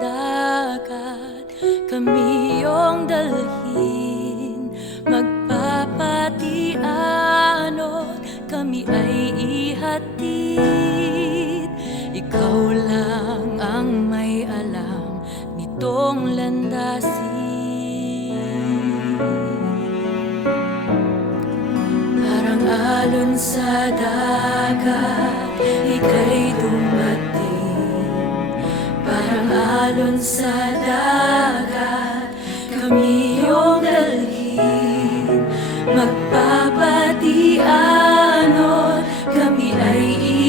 dagat Kami iyong dalhin. Magpapatianot Kami ay ihatid. Ikaw lang ang may alam Nitong landasin. Parang alon sa dagat Ika'y dumating alon sa dagat Kami iyong dalhin. Magpapatianot Kami ay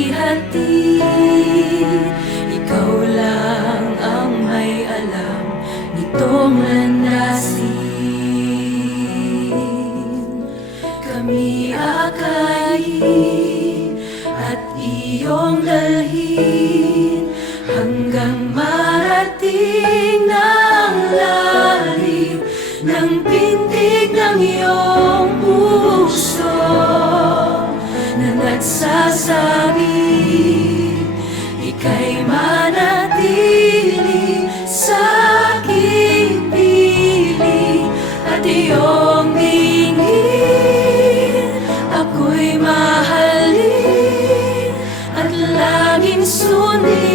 ihatid. Ikaw lang ang may alam Nitong landasin kami akayin at iyong dalhin hanggang marating ng lalim ng pintig ng iyong puso na nagsasabi ika'y manatili sa aking piling at iyong dinggin ako'y mahalin at laging sundin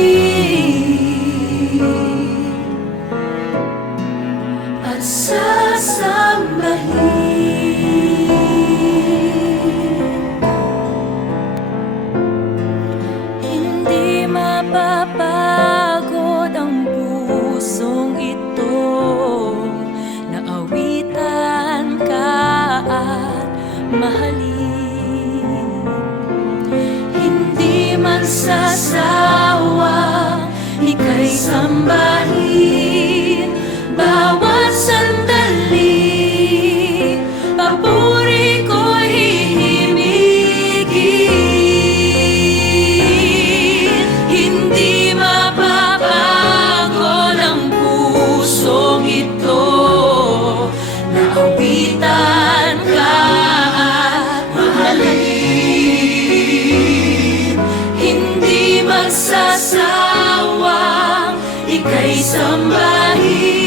Hindi man sasawa Ika'y sambahin ika'y sambahin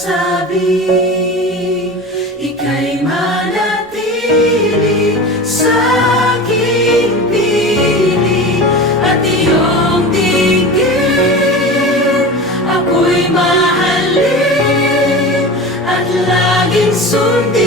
nagsasabing Ika'y manatili sa aking piling At iyong dinggin Ako'y mahalin At laging sundin